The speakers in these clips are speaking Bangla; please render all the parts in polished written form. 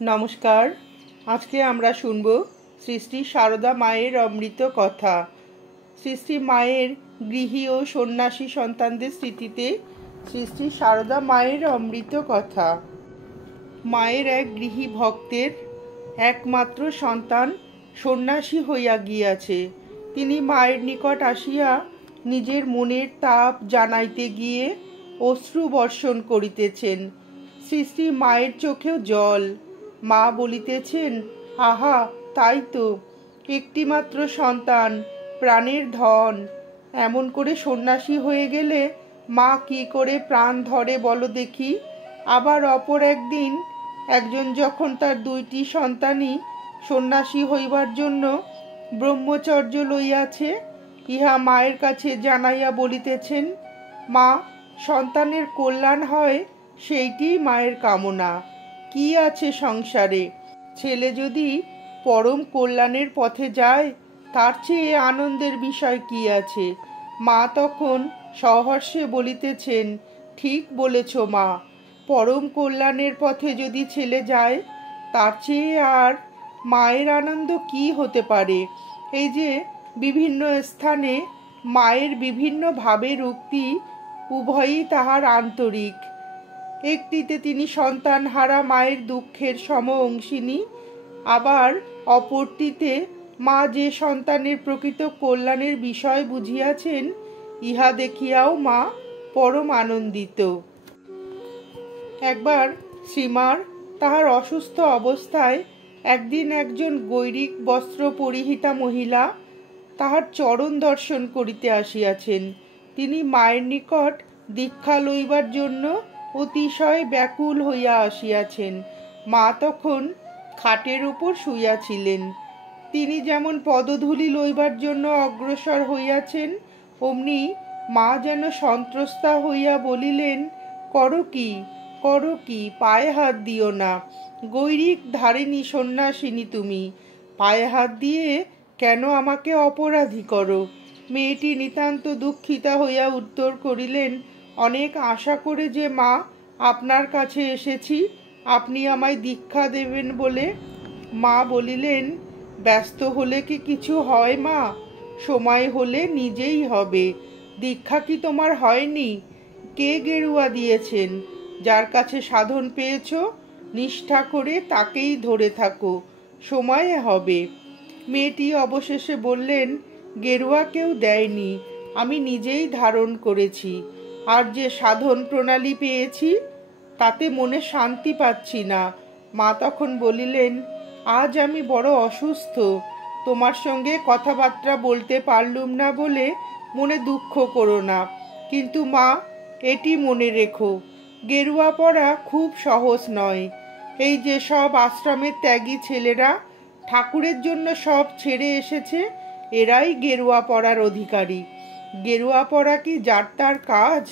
নমস্কার। আজকে আমরা শুনব শ্রী শ্রী সারদা মায়ের অমৃত কথা। শ্রী শ্রী মায়ের গৃহী ও সন্ন্যাসী সন্তানদের স্মৃতিতে শ্রী শ্রী সারদা মায়ের অমৃত কথা। মায়ের এক গৃহী ভক্তের একমাত্র সন্তান সন্ন্যাসী হইয়া গিয়াছে। তিনি মায়ের নিকট আসিয়া নিজের মনের তাপ জানাইতে গিয়ে অশ্রু বর্ষণ করিতেছেন। শ্রী শ্রী মায়ের চোখেও জল। মা বলিতেছেন, আহা, তাই তো, একটিমাত্র সন্তান, প্রাণের ধন, এমন করে সন্ন্যাসী হয়ে গেলে মা কি করে প্রাণ ধরে বলো দেখি। আবার অপর একদিন একজন যখন তার দুইটি সন্তানই সন্ন্যাসী হইবার জন্য ব্রহ্মচর্য লইয়াছে, ইহা মায়ের কাছে জানাইয়া বলিতেছেন, মা, সন্তানের কল্যাণ হয় সেইটি মায়ের কামনা। কি আছে সংসারে? ছেলে যদি পরম কল্যাণের পথে যায়, তার চেয়ে আনন্দের বিষয় কি আছে? মা তখন সহর্ষে বলিতেছেন, ঠিক বলেছ মা, পরম কল্যাণের পথে যদি ছেলে যায়, তার চেয়ে আর মায়ের আনন্দ কি হতে পারে? এই যে বিভিন্ন স্থানে মায়ের বিভিন্ন ভাবের উক্তি, উভয়ই তাহার আন্তরিক। একটিতে তিনি সন্তান হারা মায়ের দুঃখের সম অংশিনী, আবার অপরটিতে মা যে সন্তানের প্রকৃত কল্যাণের বিষয় বুঝিয়াছেন, ইহা দেখিয়াও মা পরম আনন্দিত। একবার শ্রীমার তাহার অসুস্থ অবস্থায় একদিন একজন গৈরিক বস্ত্র পরিহিতা মহিলা তাহার চরণ দর্শন করিতে আসিয়াছেন। তিনি মায়ের নিকট দীক্ষা লইবার জন্য অতিশয় ব্যাকুল হইয়া আসিয়াছেন। মা তখন খাটের উপর শুইয়াছিলেন। তিনি যেমন পদধূলি লইবার জন্য অগ্রসর হইয়াছেন, অমনি মা যেন সন্ত্রস্তা হইয়া বলিলেন, করো কি, করো কি, পায়ে হাত দিও না। গৈরিক ধারিণী সন্ন্যাসিনী তুমি, পায়ে হাত দিয়ে কেন আমাকে অপরাধী করো? মেয়েটি নিতান্ত দুঃখিতা হইয়া উত্তর করিলেন, অনেক আশা করে যে মা আপনার কাছে এসেছি, আপনি আমায় দীক্ষা দেবেন বলে। মা বলিলেন, ব্যস্ত হলে কি কিছু হয় মা? সময় হলে নিজেই হবে। দীক্ষা কি তোমার হয়নি? কে গেরুয়া দিয়েছেন? যার কাছে সাধন পেয়েছ, নিষ্ঠা করে তাকেই ধরে থাকো, সময়ে হবে। মেয়েটি অবশেষে বললেন, গেরুয়া কেউ দেয়নি, আমি নিজেই ধারণ করেছি। আর যে সাধন প্রণালী পেয়েছি, তাতে মনে শান্তি পাচ্ছি না। মা তখন বলিলেন, আজ আমি বড় অসুস্থ, তোমার সঙ্গে কথাবার্তা বলতে পারলুম না বলে মনে দুঃখ করো না। কিন্তু মা, এটি মনে রেখো, গেরুয়া পরা খুব সহজ নয়। এই যে সব আশ্রমের ত্যাগী ছেলেরা ঠাকুরের জন্য সব ছেড়ে এসেছে, এরাই গেরুয়া পরার অধিকারী। গেরুয়া পরা কি যার তার কাজ?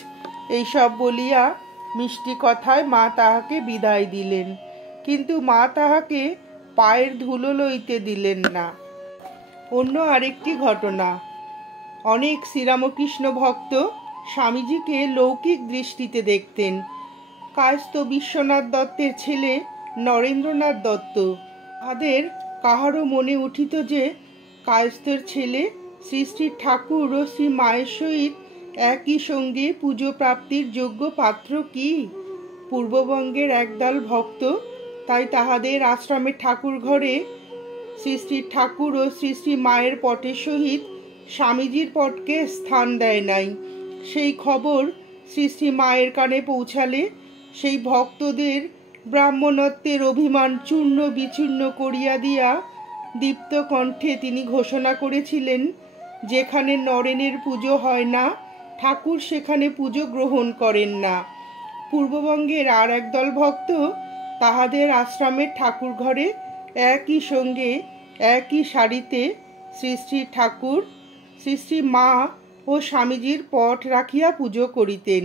এইসব বলিয়া মিষ্টি কথায় মা তাহাকে বিদায় দিলেন। কিন্তু মা তাহাকে পায়ের ধুলো লইতে দিলেন না। অন্য আরেকটি ঘটনা। অনেক শ্রীরামকৃষ্ণ ভক্ত স্বামীজিকে লৌকিক দৃষ্টিতে দেখতেন। কায়স্থ বিশ্বনাথ দত্তের ছেলে নরেন্দ্রনাথ দত্ত, তাদের কাহারও মনে উঠিত যে কায়স্থের ছেলে শ্রী শ্রী ঠাকুর ও শ্রী মায়ের সহিত একই সঙ্গে পুজো প্রাপ্তির যোগ্য পাত্র কি? পূর্ববঙ্গের একদল ভক্ত তাই তাহাদের আশ্রমের ঠাকুর ঘরে শ্রী শ্রী ঠাকুর ও শ্রী শ্রী মায়ের পটের সহিত স্বামীজির পটকে স্থান দেয় নাই। সেই খবর শ্রী শ্রী মায়ের কানে পৌঁছালে সেই ভক্তদের ব্রাহ্মণত্বের অভিমান চূর্ণ বিচূর্ণ করিয়া দিয়া দীপ্ত কণ্ঠে তিনি ঘোষণা করেছিলেন, যেখানে নরেনের পুজো হয় না, ঠাকুর সেখানে পুজো গ্রহণ করেন না। পূর্ববঙ্গের আর একদল ভক্ত তাহাদের আশ্রমের ঠাকুর ঘরে একই সঙ্গে একই সারিতে শ্রী শ্রী ঠাকুর, শ্রী শ্রী মা ও স্বামীজির পট রাখিয়া পুজো করিতেন।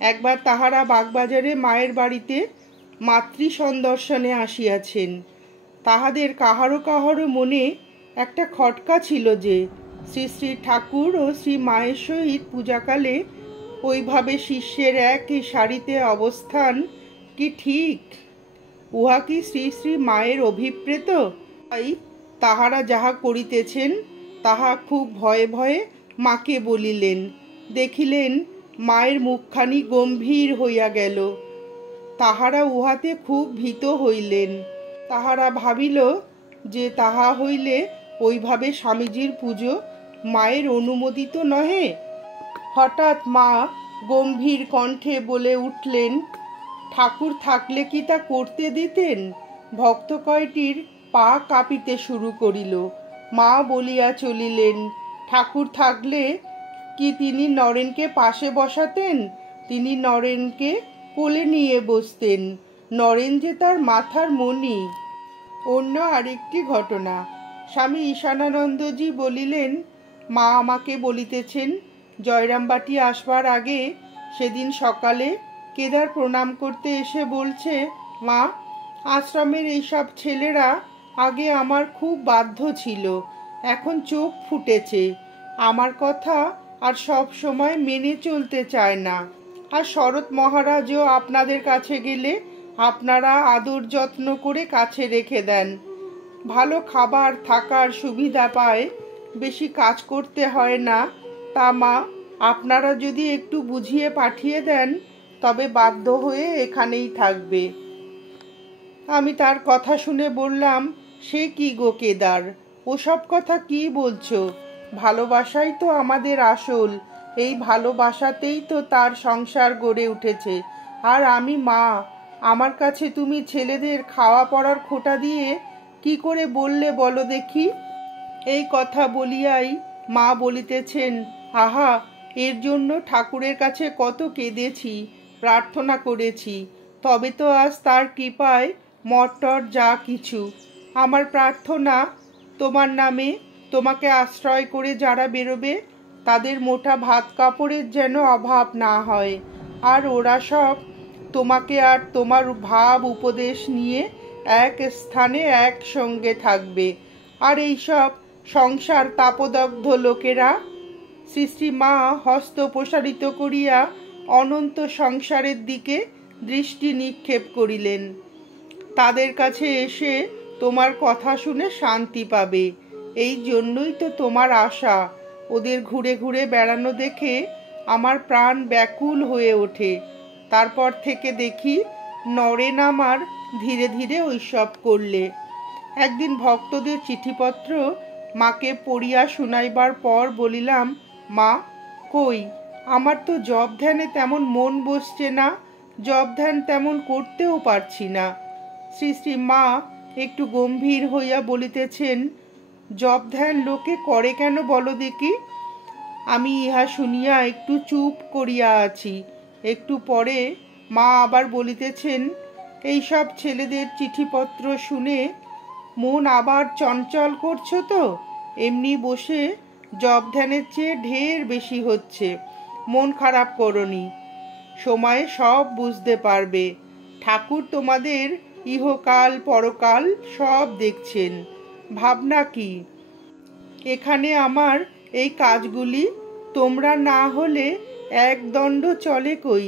একবার তাহারা বাগবাজারে মায়ের বাড়িতে মাতৃ সন্দর্শনে আসিয়াছেন। তাহাদের কাহারো কাহারো মনে একটা খটকা ছিল যে শ্রী শ্রী ঠাকুর ও শ্রী মায়ের সহিত পূজাকালে ওইভাবে শিষ্যের একই সারিতে অবস্থান কি ঠিক? উহা কি শ্রী শ্রী মায়ের অভিপ্রেত? তাই তাহারা যাহা করিতেছেন তাহা খুব ভয়ে ভয়ে মাকে বলিলেন। দেখিলেন মায়ের মুখখানি গম্ভীর হইয়া গেল। তাহারা উহাতে খুব ভীত হইলেন। তাহারা ভাবিল যে তাহা হইলে ওইভাবে স্বামীজির পুজো মায়ের অনুমোদিত নহে। হঠাৎ মা গম্ভীর কণ্ঠে বলে উঠলেন, ঠাকুর থাকলে কি তা করতে দিতেন? ভক্ত কয়টির পা কাঁপিতে শুরু করিল। মা বলিয়া চলিলেন, ঠাকুর থাকলে কি তিনি নরেনকে পাশে বসাতেন? তিনি নরেনকে কোলে নিয়ে বসতেন। নরেন যে তার মাথার মণি। অন্য আরেকটি ঘটনা। স্বামী ঈশানানন্দজি বলিলেন, মা আমাকে বলিতেছেন, জয়রামবাটি আসবার আগে সেদিন সকালে কেদার প্রণাম করতে এসে বলছে, মা, আশ্রমের এইসব ছেলেরা আগে আমার খুব বাধ্য ছিল, এখন চোখ ফুটেছে, আমার কথা আর সব সময় মেনে চলতে চায় না। আর শরৎ মহারাজও আপনাদের কাছে গেলে আপনারা আদর যত্ন করে কাছে রেখে দেন, ভালো খাবার থাকার সুবিধা পায়, বেশি কাজ করতে হয় না। তা মা, আপনারা যদি একটু বুঝিয়ে পাঠিয়ে দেন তবে বাধ্য হয়ে এখানেই থাকবে। আমি তার কথা শুনে বললাম, সে কি গো কেদার, ওসব কথা কি বলছো? ভালোবাসাই তো আমাদের আসল, এই ভালোবাসাতেই তো তার সংসার গড়ে উঠেছে। আর আমি মা, আমার কাছে তুমি ছেলেদের খাওয়া পড়ার খোটা দিয়ে কি করে বললে বলো দেখি? এই কথা বলিয়াই মা বলিতেছেন, আহা, এর জন্য ঠাকুরের কাছে কত কেঁদেছি, প্রার্থনা করেছি, তবে তো আজ তার কৃপায় মটর যা কিছু। আমার প্রার্থনা তোমার নামে, তোমাকে আশ্রয় করে যারা বেরোবে তাদের মোটা ভাত কাপড়ের যেন অভাব না হয়, আর ওরা সব তোমাকে আর তোমার ভাব উপদেশ নিয়ে এক স্থানে একসঙ্গে থাকবে। আর এইসব সংসার তাপদগ্ধ লোকেরা, শ্রী শ্রী মা হস্ত প্রসারিত করিয়া অনন্ত সংসারের দিকে দৃষ্টি নিক্ষেপ করিলেন, তাদের কাছে এসে তোমার কথা শুনে শান্তি পাবে। এই জন্যই তো তোমার আশা। ওদের ঘুরে ঘুরে বেড়ানো দেখে আমার প্রাণ ব্যাকুল হয়ে ওঠে। তারপর থেকে দেখি নরেন আমার ধীরে ধীরে ওইসব করলে। একদিন ভক্তদের চিঠিপত্র মাকে পড়িয়া শুনাইবার পর বলিলাম, মা, কই, আমার তো জপ ধ্যানে তেমন মন বসছে না, জপ ধ্যান তেমন করতেও পারছি না। শ্রী শ্রী মা একটু গম্ভীর হইয়া বলিতেছেন, জপ ধ্যান লোকে করে কেন বলো দেখি? আমি ইহা শুনিয়া একটু চুপ করিয়া আছি। একটু পরে মা আবার বলিতেছেন, এইসব ছেলেদের চিঠিপত্র শুনে মন আবার চঞ্চল করছো তো? এমনি বসে জপ ধ্যানের চেয়ে ঢের বেশি হচ্ছে। মন খারাপ করোনি, সময়ে সব বুঝতে পারবে। ঠাকুর তোমাদের ইহকাল পরকাল সব দেখছেন। ভাবনা কি? এখানে আমার এই কাজগুলি তোমরা না হলে এক দণ্ড চলে কই?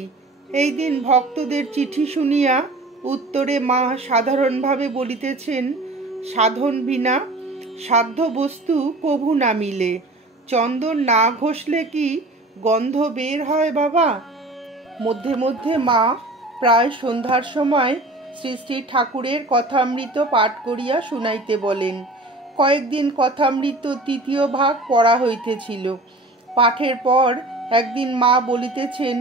এই দিন ভক্তদের চিঠি শুনিয়া উত্তরে মা সাধারণভাবে বলিতেছেন, সাধন বিনা সাধ্য বস্তু কভু না মিলে। চন্দন না ঘষলে কি গন্ধ বের হয় বাবা? মধ্যে মধ্যে মা প্রায় সন্ধ্যার সময় শ্রী শ্রী ঠাকুরের কথামৃত পাঠ করিয়া শুনাইতে বলেন। কয়েকদিন কথামৃত তৃতীয় ভাগ পড়া হইতেছিল। পাঠের পর একদিন মা বলিতেছেন,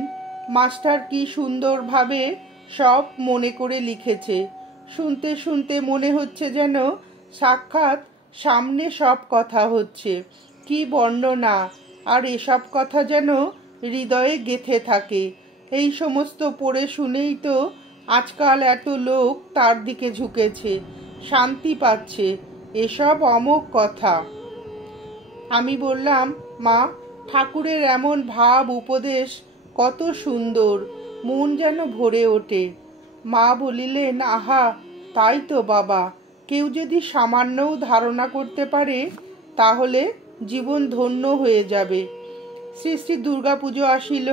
মাস্টার কি সুন্দরভাবে সব মনে করে লিখেছে। শুনতে শুনতে মনে হচ্ছে যেন সাক্ষাৎ সামনে সব কথা হচ্ছে। কি বর্ণনা! আর এসব কথা যেন হৃদয়ে গেঁথে থাকে। এই সমস্ত পড়ে শুনেই তো আজকাল এত লোক তার দিকে ঝুঁকেছে, শান্তি পাচ্ছে। এসব অমোঘ কথা। আমি বললাম, মা, ঠাকুরের এমন ভাব উপদেশ কত সুন্দর, মন যেন ভরে ওঠে। মা বলিলেন, আহা, তাই তো বাবা, কেউ যদি সামান্যও ধারণা করতে পারে তাহলে জীবন ধন্য হয়ে যাবে। শ্রী শ্রী দুর্গা পুজো আসিল।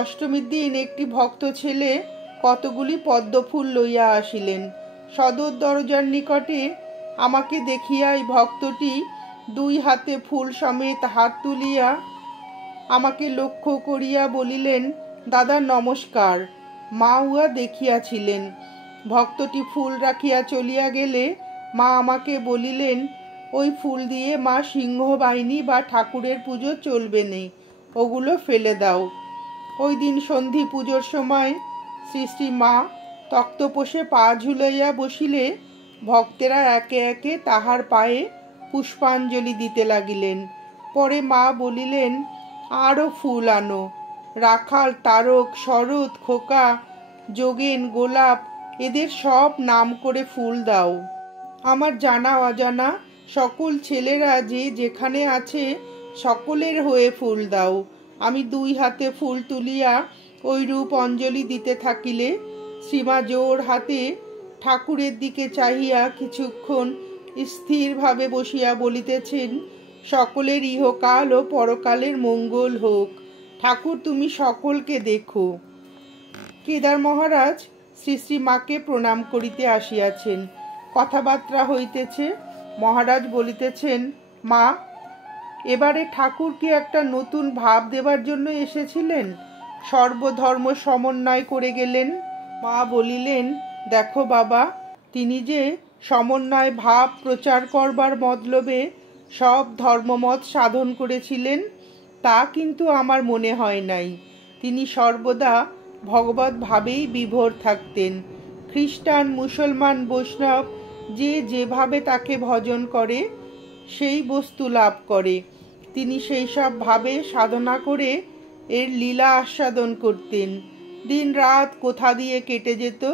অষ্টমীর দিন একটি ভক্ত ছেলে কতগুলি পদ্মফুল লইয়া আসিলেন। সদর দরজার নিকটে আমাকে দেখিয়াই ভক্তটি দুই হাতে ফুল সমেত হাত তুলিয়া আমাকে লক্ষ্য করিয়া বলিলেন, দাদা নমস্কার। মা উহা দেখিয়াছিলেন। ভক্তটি ফুল রাখিয়া চলিয়া গেলে মা আমাকে বলিলেন, ওই ফুল দিয়ে মা সিংহ বাহিনী বা ঠাকুরের পুজো চলবে নে, ওগুলো ফেলে দাও। ওই দিন সন্ধি পুজোর সময় শ্রী শ্রী মা তক্তপোষে পা ঝুলাইয়া বসিলে ভক্তেরা একে একে তাহার পায়ে পুষ্পাঞ্জলি দিতে লাগিলেন। পরে মা বলিলেন, আরও ফুল আনো। রাখাল, তারক, শরৎ, খোকা, যোগেন, গোলাপ এদের সব নাম করে ফুল দাও। আমার জানা অজানা সকল ছেলেরা যে যেখানে আছে সকলের হয়ে ফুল দাও। আমি দুই হাতে ফুল তুলিয়া ওই রূপ অঞ্জলি দিতে থাকিলে শ্রীমা জোর হাতে ঠাকুরের দিকে চাহিয়া কিছুক্ষণ স্থিরভাবে বসিয়া বলিতেছেন, সকলের ইহকাল ও পরকালের মঙ্গল হোক। ঠাকুর তুমি সকলকে দেখো। কেদার মহারাজ শ্রী শ্রী মাকে প্রণাম করিতে আসিয়াছেন। কথাবার্তা হইতেছে। মহারাজ বলিতেছেন, মা, এবারে ঠাকুর কি একটা নতুন ভাব দেবার জন্য এসেছিলেন? সর্বধর্ম সমন্বয় করে গেলেন। মা বলিলেন, দেখো বাবা, তিনি যে সমন্বয় ভাব প্রচার করবার মতলবে সব ধর্মমত সাধন করেছিলেন তা কিন্তু আমার মনে হয় নাই। তিনি সর্বদা ভগবত ভাবেই বিভোর থাকতেন। খ্রিস্টান, মুসলমান, বৈষ্ণব যে যেভাবে তাকে ভজন করে সেই বস্তু লাভ করে। তিনি সেই সব ভাবে সাধনা করে এর লীলা আস্বাদন করতেন। দিন রাত কোথা দিয়ে কেটে যেত,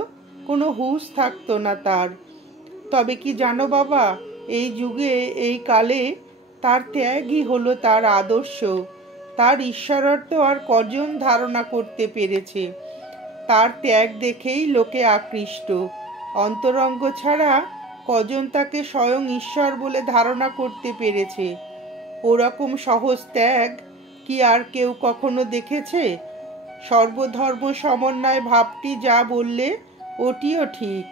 কোনো হুঁশ থাকতো না তার। তবে কি জানো বাবা, এই যুগে এই কালে তার ত্যাগই হলো তার আদর্শ। তার ঈশ্বরত্ব আর কজন ধারণা করতে পেরেছে? তার ত্যাগ দেখেই লোকে আকৃষ্ট। অন্তরঙ্গ ছাড়া কজন তাকে স্বয়ং ঈশ্বর বলে ধারণা করতে পেরেছে? ওরকম সহজ ত্যাগ কি আর কেউ কখনো দেখেছে? সর্বধর্ম সমন্বয় ভাবটি যা বললে ওটিও ঠিক।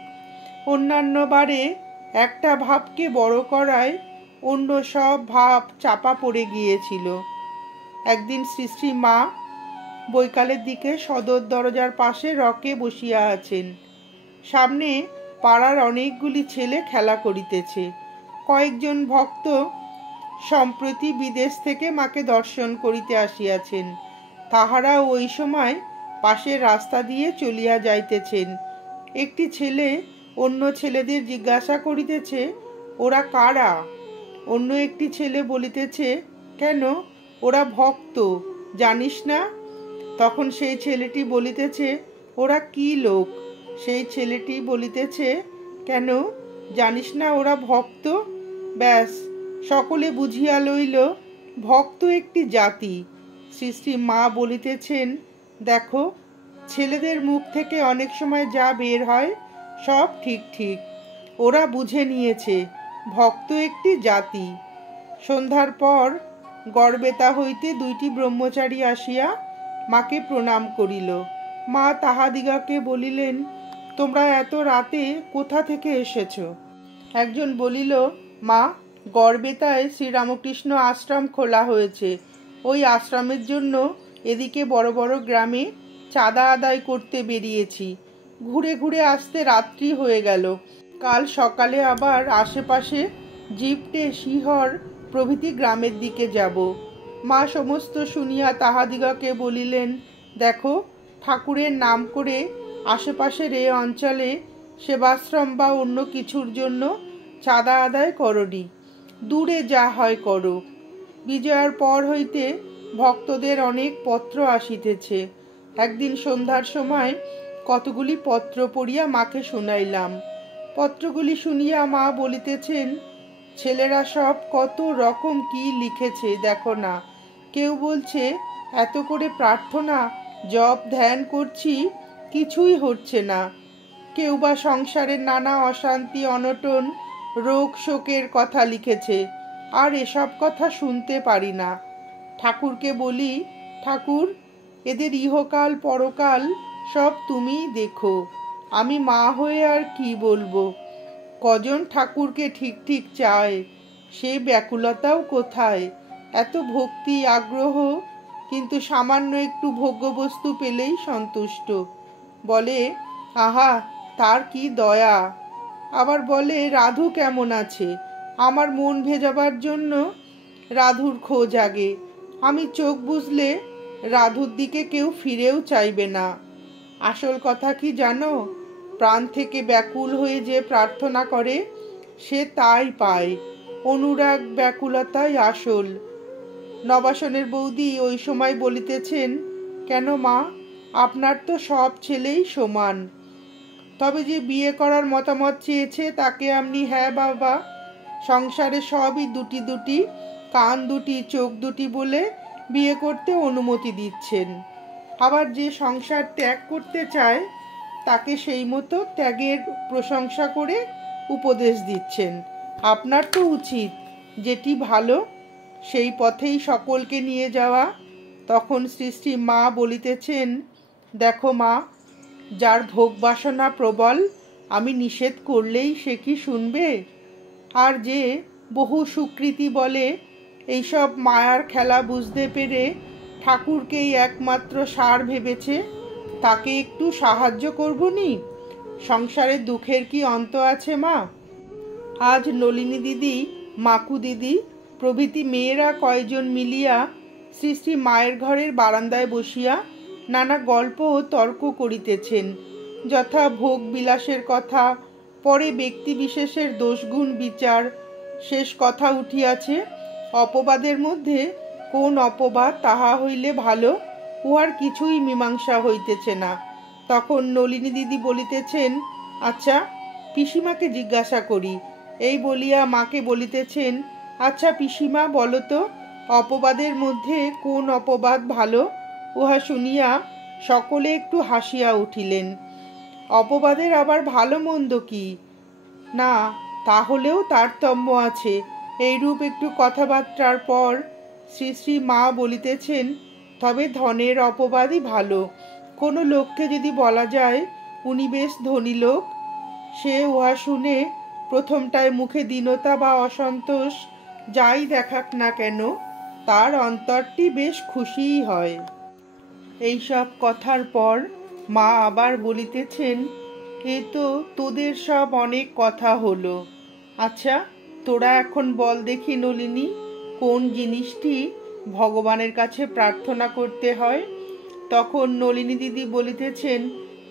অন্যান্য বারে একটা ভাবকে বড় করায় অন্য সব ভাব চাপা পড়ে গিয়েছিল। একদিন শ্রী শ্রী মা বৈকালের দিকে সদর দরজার পাশে রকে বসিয়া আছেন। সামনে পাড়ার অনেকগুলি ছেলে খেলা করিতেছে। কয়েকজন ভক্ত সম্প্রতি বিদেশ থেকে মাকে দর্শন করিতে আসিয়াছেন। তাহারা ওই সময় পাশের রাস্তা দিয়ে চলিয়া যাইতেছেন। একটি ছেলে অন্য ছেলেদের জিজ্ঞাসা করিতেছে, ওরা কারা? অন্য একটি ছেলে বলিতেছে, কেন, ওরা ভক্ত, জানিস না? তখন সেই ছেলেটি বলিতেছে, ওরা কি লোক? সেই ছেলেটি বলিতেছে, কেন, জানিস না ওরা ভক্ত? ব্যাস, সকলে বুঝিয়া লইল ভক্ত একটি জাতি। শ্রী শ্রী মা বলিতেছেন, দেখো, ছেলেদের মুখ থেকে অনেক সময় যা বের হয় সব ঠিক ঠিক। ওরা বুঝে নিয়েছে ভক্ত একটি জাতি। সন্ধ্যার পর গড়বেতা হইতে দুইটি ব্রহ্মচারী আসিয়া মাকে প্রণাম করিল। মা তাহাদিগকে বলিলেন, তোমরা এত রাতে কোথা থেকে এসেছ? একজন বলিল, মা, গড়বেতায় শ্রীরামকৃষ্ণ আশ্রম খোলা হয়েছে। ওই আশ্রমের জন্য এদিকে বড় বড় গ্রামে চাঁদা আদায় করতে বেরিয়েছি। ঘুরে ঘুরে আসতে রাত্রি হয়ে গেল। কাল সকালে আবার আশেপাশে জিপটে, শিহর প্রভৃতি গ্রামের দিকে যাব। মা সমস্ত শুনিয়া তাহাদিগকে বলিলেন, দেখো, ঠাকুরের নাম করে আশেপাশের এ অঞ্চলে সেবাশ্রম বা অন্য কিছুর জন্য চাঁদা আদায় করনি। দূরে যা হয় করো। বিজয়ার পর হইতে ভক্তদের অনেক পত্র আসিতেছে। একদিন সন্ধ্যার সময় কতগুলি পত্র পড়িয়া মাকে শুনাইলাম। পত্রগুলি শুনিয়া মা বলিতেছেন, ছেলেরা সব কত রকম কি লিখেছে দেখো না। কেউ বলছে, এত করে প্রার্থনা জপ ধ্যান করছি, কিছুই হচ্ছে না। কেউ বা সংসারের নানা অশান্তি, অনটন, রোগ শোকের কথা লিখেছে। আর এসব কথা শুনতে পারি না। ঠাকুরকে বলি, ঠাকুর, এদের ইহকাল পরকাল সব তুমিই দেখো, আমি মা হয়ে আর কি বলবো। কজন ঠাকুরকে ঠিক ঠিক চায়, সে ব্যাকুলতাও কোথায়। এত ভক্তি আগ্রহ, কিন্তু সামান্য একটু ভোগ্যবস্তু পেলেই সন্তুষ্ট। বলে আহা, তার কি দয়া। আবার বলে রাধু কেমন আছে, আমার মন ভেজাবার জন্য রাধুর খোঁজ আগে। আমি চোখ বুঝলে রাধুর দিকে কেউ ফিরেও চাইবে না। আসল কথা কি জানো, প্রাণ থেকে ব্যাকুল হয়ে যে প্রার্থনা করে সে তাই পায়। অনুরাগ ব্যাকুলতাই আসল। নবাসনের বৌদি ওই সময় বলিতেছেন, কেন মা, আপনার তো সব ছেলেই সমান। তবে যে বিয়ে করার মতামত চেয়েছে তাকে আপনি হ্যাঁ বাবা, সংসারে সবই দুটি দুটি, কান দুটি চোখ দুটি বলে বিয়ে করতে অনুমতি দিচ্ছেন। আবার যে সংসার ত্যাগ করতে চায় তাকে সেই মতো ত্যাগের প্রশংসা করে উপদেশ দিচ্ছেন। আপনার তো উচিত যেটি ভালো সেই পথেই সকলকে নিয়ে যাওয়া। তখন শ্রী শ্রী মা বলিতেছেন, দেখো মা, যার ভোগ বাসনা প্রবল আমি নিষেধ করলেই সে কি শুনবে? আর যে বহু সুকৃতি বলে এইসব মায়ার খেলা বুঝতে পেরে ঠাকুরকেই একমাত্র সার ভেবেছে, তাকে একটু সাহায্য করবনি? সংসারের দুঃখের কি অন্ত আছে মা? আজ নলিনী দিদি, মাকু দিদি প্রভৃতি মেয়েরা কয়জন মিলিয়া শ্রী শ্রী মায়ের ঘরের বারান্দায় বসিয়া নানা গল্প ও তর্ক করিতেছেন। যথা ভোগ বিলাসের কথা, পরে ব্যক্তি বিশেষের দোষগুণ বিচার, শেষ কথা উঠিয়াছে অপবাদের মধ্যে কোন অপবাদ তাহা হইলে ভালো, উহার কিছুই মীমাংসা হইতেছে না। তখন নলিনী দিদি বলিতেছেন, আচ্ছা পিসিমাকে জিজ্ঞাসা করি। এই বলিয়া মাকে বলিতেছেন, আচ্ছা পিসিমা, বলো তো অপবাদের মধ্যে কোন অপবাদ ভালো? উহা শুনিয়া সকলে একটু হাসিয়া উঠিলেন। অপবাদের আবার ভালো মন্দ কি? না, তাহলেও তারতম্য আছে। এইরূপ একটু কথাবার্তার পর শ্রী শ্রী মা বলিতেছেন, তবে ধনের অপবাদই ভালো। কোনো লোককে যদি বলা যায় উনি বেশ ধনী লোক, সে উহা শুনে প্রথমটায় মুখে দীনতা বা অসন্তোষ যাই দেখাক না কেন, তার অন্তরটি বেশ খুশিই হয়। এইসব কথার পর মা আবার বলিতেছেন, এ তো তোদের সব অনেক কথা হলো। আচ্ছা তোরা এখন বল দেখি নলিনী, কোন জিনিসটি ভগবানের কাছে প্রার্থনা করতে হয়? তখন নলিনী দিদি বলিতেছেন,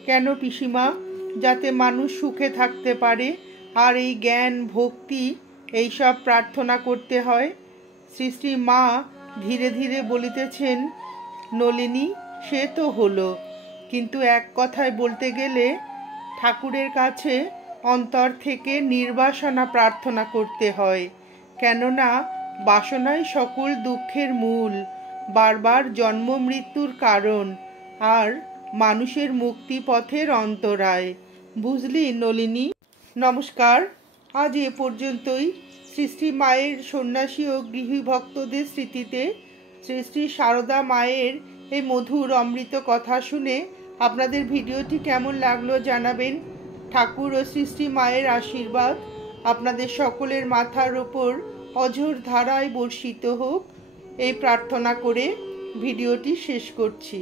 কেন পিসিমা, যাতে মানুষ সুখে থাকতে পারে, আর এই জ্ঞান ভক্তি এইসব প্রার্থনা করতে হয়। শ্রী শ্রী মা ধীরে ধীরে বলিতেছেন, নলিনী, সে তো হলো, কিন্তু এক কথায় বলতে গেলে ঠাকুরের কাছে অন্তর থেকে নির্বাসনা প্রার্থনা করতে হয়। কেননা বাসনাই সকল দুঃখের মূল, বারবার জন্ম মৃত্যুর কারণ, আর মানুষের মুক্তি পথের অন্তরায়। বুঝলি নলিনী? নমস্কার, আজ এ পর্যন্তই। শ্রী শ্রী মায়ের সন্ন্যাসী ও গৃহী ভক্তদের স্মৃতিতে শ্রী শ্রী সারদা মায়ের এই মধুর অমৃত কথা শুনে আপনাদের ভিডিওটি কেমন লাগলো জানাবেন। ঠাকুর ও শ্রী শ্রী মায়ের আশীর্বাদ আপনাদের সকলের মাথার ওপর অঝোর ধারায় বর্ষিত হোক, এই প্রার্থনা করে ভিডিওটি শেষ করছি।